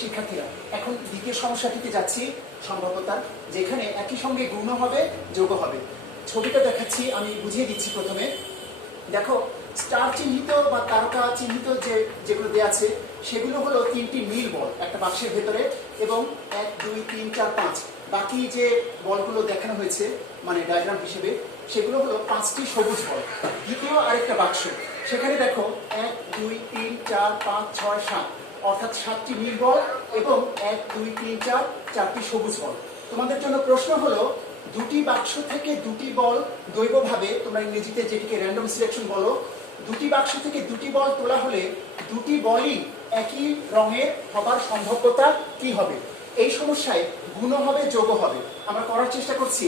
শিক্ষার্থীরা, এখন দ্বিতীয় সমস্যাটিতে যাচ্ছি, সম্ভাব্যতার, যেখানে একই সঙ্গে গুণ হবে, যোগ হবে। ছবিটা দেখাচ্ছি, আমি বুঝিয়ে দিচ্ছি। প্রথমে দেখো, স্টার চিহ্নিত বা তারকা চিহ্নিত যেগুলো দেওয়া আছে সেগুলো হলো তিনটি নীল বল একটা বাক্সের ভেতরে, এবং 1 2 3 4 5 বাকি যে বলগুলো দেখানো হয়েছে মানে ডায়াগ্রাম হিসেবে, সেগুলো হলো 5টি সবুজ বল। দ্বিতীয় আরেকটা বাক্স, সেখানে দেখো 1 2 3 4 5 6 7, অর্থাৎ 7টি নীল বল এবং 1 2 3 4 4টি সবুজ বল। তোমাদের জন্য প্রশ্ন হলো, দুটি বাক্স থেকে দুটি বল দৈবভাবে, তোমরা ইংরেজিতে যেটিকে র্যান্ডম সিলেকশন বলো, দুটি বাক্স থেকে দুটি বল তোলা হলে দুটি বলই একই রঙের হবার সম্ভাব্যতা কি হবে? এই সমস্যায় গুণ হবে, যোগ হবে। আমরা করার চেষ্টা করছি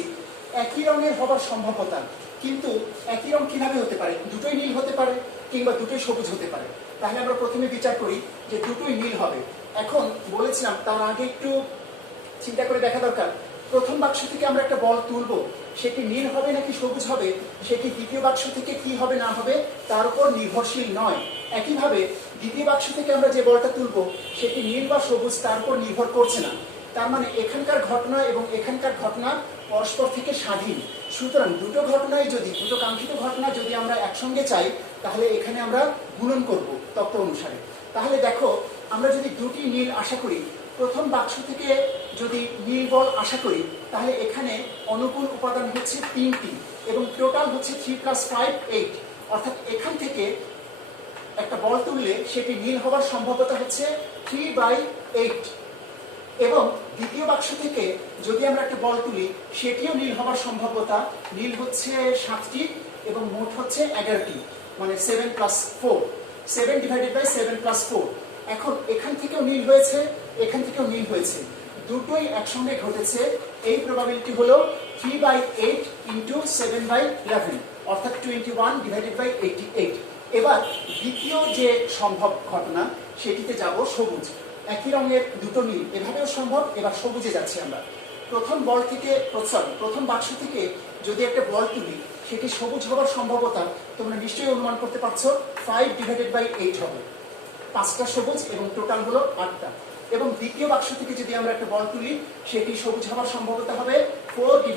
একই রঙের হবার সম্ভাব্যতা, কিন্তু একই রং কিভাবে হতে পারে? দুটোই নীল হতে পারে কিংবা দুটোই সবুজ হতে পারে। তাহলে আমরা প্রথমে বিচার করি যে দুটোই নীল হবে। এখন বলেছিলাম তার আগে একটু চিন্তা করে দেখা দরকার, প্রথম বাক্স থেকে আমরা একটা বল তুলবো, সেটি নীল হবে নাকি সবুজ হবে, সেটি দ্বিতীয় বাক্স থেকে কি হবে না হবে তার উপর নির্ভরশীল নয়। একইভাবে দ্বিতীয় বাক্স থেকে আমরা যে বলটা তুলবো সেটি নীল বা সবুজ তার উপর নির্ভর করছে না। তার মানে এখানকার ঘটনা এবং এখানকার ঘটনা পরস্পর থেকে স্বাধীন। সুতরাং দুটো ঘটনায় যদি, দুটো কাঙ্ক্ষিত ঘটনা যদি আমরা একসঙ্গে চাই, তাহলে এখানে আমরা গুণন করব তত্ত্ব অনুসারে। তাহলে দেখো, আমরা যদি দুটি নীল আশা করি, প্রথম বাক্স থেকে যদি নীল বল আশা করি, তাহলে এখানে অনুকূল উপাদান হচ্ছে 3টি এবং টোটাল হচ্ছে 3 + 5 8, অর্থাৎ এখান থেকে একটা বল তুললে সেটি নীল হবার সম্ভাব্যতা হচ্ছে 3/8। এবং দ্বিতীয় বাক্স থেকে যদি আমরা একটা বল তুলি, সেটিও নীল হবার সম্ভাব্যতা, নীল হচ্ছে 7টি এবং মোট হচ্ছে 11টি, মানে 7 + 4, 7 / 7 + 4। এখন এখান থেকেও নীল হয়েছে, এখান থেকেও নীল হয়েছে, দুটোই একসঙ্গে ঘটেছে। এই প্রবাবিলিটি হলো 3/8 × 7/11, অর্থাৎ 21 / 88। এবার দ্বিতীয় যে সম্ভব ঘটনা, সেটিতে যাব সবুজ। একই রঙের দুটো নীল, এভাবেও সম্ভব। এবার সবুজে যাচ্ছি আমরা। প্রথম বাক্স থেকে যদি একটা বল তুলি, সেটি সবুজ হবার সম্ভাবতা তোমরা নিশ্চয়ই অনুমান করতে পারছো, 5 / 8 হবে। 5টা সবুজ এবং টোটাল হলো 8টা। এবং দ্বিতীয় বাক্স থেকে যদি আমরা একটা বল তুলি, সেটি সবুজ হবার সম্ভাবতা হবে 4 /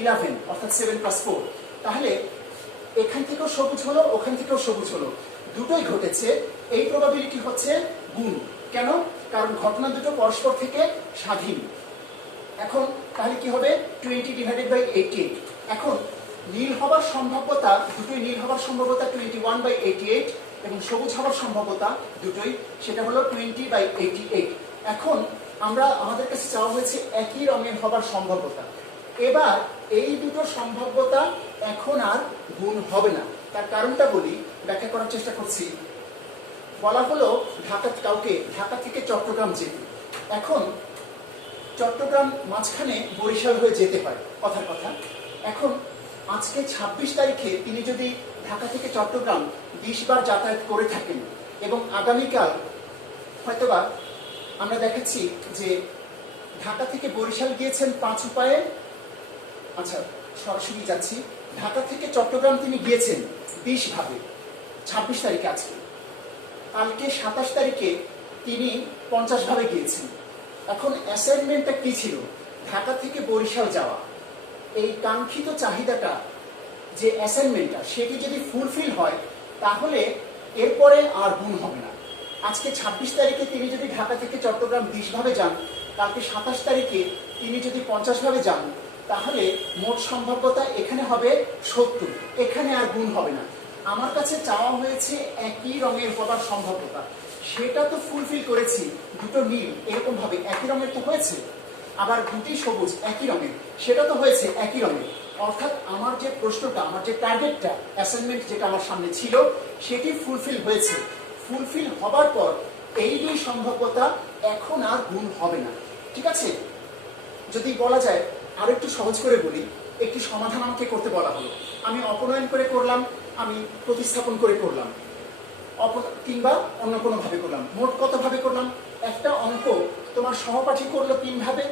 11, অর্থাৎ 7 + 4। তাহলে এখান থেকেও সবুজ হলো, ওখান থেকেও সবুজ হলো, দুটোই ঘটেছে। এই প্রবাবিলিটি হচ্ছে গুণ। কেন? কারণ ঘটনা দুটো পরস্পর থেকে স্বাধীন। এখন তাহলে কি হবে? 20 / 88। এখন নীল হবার সম্ভাব্যতা, দুটোই নীল হবার সম্ভাব্যতা 21/88, এবং সবুজ হবার সম্ভাব্যতা দুটোই, সেটা হলো 20/88। এখন আমাদের কাছে চাওয়া হয়েছে একই রঙের হবার সম্ভাব্যতা। এবার এই দুটো সম্ভাব্যতা এখন আর গুণ হবে না। তার কারণটা বলি, ব্যাখ্যা করার চেষ্টা করছি। বলা হলো ঢাকা থেকে চট্টগ্রাম যেতে। এখন চট্টগ্রাম মাঝখানে বরিশাল হয়ে যেতে পারে, কথার কথা। এখন আজকে 26 তারিখে তিনি যদি ঢাকা থেকে চট্টগ্রাম 20 বার যাতায়াত করে থাকেন, এবং আগামীকাল হয়তোবা আমরা দেখাচ্ছি যে ঢাকা থেকে বরিশাল গিয়েছেন 5 উপায়ে। আচ্ছা, সরাসরি যাচ্ছি। ঢাকা থেকে চট্টগ্রাম তিনি গিয়েছেন 20 ভাবে, 26 তারিখে আজকে। কালকে 27 তারিখে তিনি 50 ভাবে গিয়েছেন। এখন অ্যাসাইনমেন্টটা কি ছিল? ঢাকা থেকে বরিশাল যাওয়া। এই কাঙ্ক্ষিত চাহিদাটা, যে অ্যাসাইনমেন্টটা, সেটি যদি ফুলফিল হয়, তাহলে এরপরে আর গুণ হবে না। আজকে 26 তারিখে তিনি যদি ঢাকা থেকে চট্টগ্রাম 20 ভাবে যান, কালকে 27 তারিখে তিনি যদি 50 ভাবে যান, তাহলে মোট সম্ভাব্যতা এখানে হবে 70। এখানে আর গুণ হবে না। আমার কাছে চাওয়া হয়েছে একই রঙের হবার সম্ভাব্যতা, সেটা তো ফুলফিল করেছি। দুটো নীল এরকম ভাবে একই রঙের তো হয়েছে, আবার দুটি সবুজ একই রঙের, সেটা তো হয়েছে একই রঙের। অর্থাৎ আমার যে প্রশ্নটা, আমার যে টার্গেটটা, অ্যাসাইনমেন্ট যেটা আমার সামনে ছিল, সেটি ফুলফিল হয়েছে। ফুলফিল হবার পর এই দুই সম্ভাব্যতা এখন আর গুণ হবে না। ঠিক আছে? যদি বলা যায়, আরো একটু সহজ করে বলি, একটি সমাধান আমাকে করতে বলা হলো, আমি অপনয়ন করে করলাম, আমি প্রতিস্থাপন করে করলাম, কিংবা অন্য কোনো ভাবে করলাম। মোট কত ভাবে করলাম? একটা অঙ্ক তোমার সহপাঠী করলো 3 ভাবে,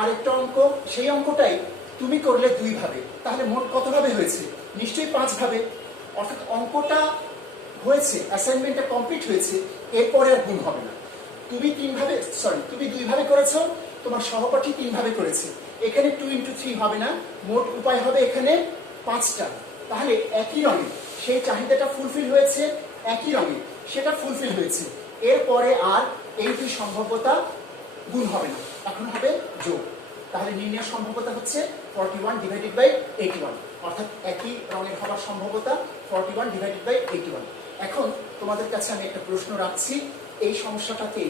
আরেকটা অঙ্ক, সেই অঙ্কটাই তুমি করলে 2 ভাবে। তাহলে মোট কত ভাবে হয়েছে? নিশ্চয়ই 5 ভাবে। অর্থাৎ অঙ্কটা হয়েছে, অ্যাসাইনমেন্টটা কমপ্লিট হয়েছে, এরপরে আর গুণ হবে না। তুমি দুই ভাবে করেছো, তোমার সহপাঠী 3 ভাবে করেছে। এখানে 2 into 3 হবে না, মোট উপায় হবে এখানে 5টা। তাহলে একই রঙে সেই চাহিদাটা ফুলফিল হয়েছে, একই রঙে সেটা ফুলফিল হয়েছে। এরপরে আর এই দুই সম্ভাব্যতা গুণ হবে না, এখন হবে যোগ। তাহলে নির্ণয় সম্ভাব্যতা হচ্ছে 41 ডিভাইডেড বাই 81, অর্থাৎ একই রঙের হবার সম্ভাব্যতা 41 ডিভাইডেড বাই 81। এখন তোমাদের কাছে আমি একটা প্রশ্ন রাখছি, এই সমস্যাটাকে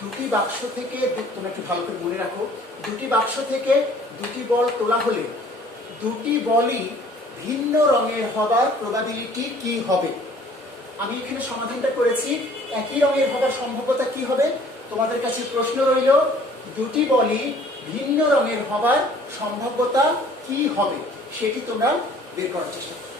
দুটি বাক্স থেকে, তোমরা একটু ভালো করে মনে রাখো, দুটি বাক্স থেকে দুটি বল তোলা হলে দুটি বলই ভিন্ন রঙের হবার প্রবাবিলিটি কি হবে? আমি এখানে সমাধানটা করেছি, একই রঙের হবার সম্ভাব্যতা কি হবে। তোমাদের কাছে প্রশ্ন রইল, দুটি বলই ভিন্ন রঙের হবার সম্ভাব্যতা কি হবে, সেটি তোমরা বের করার চেষ্টা করো।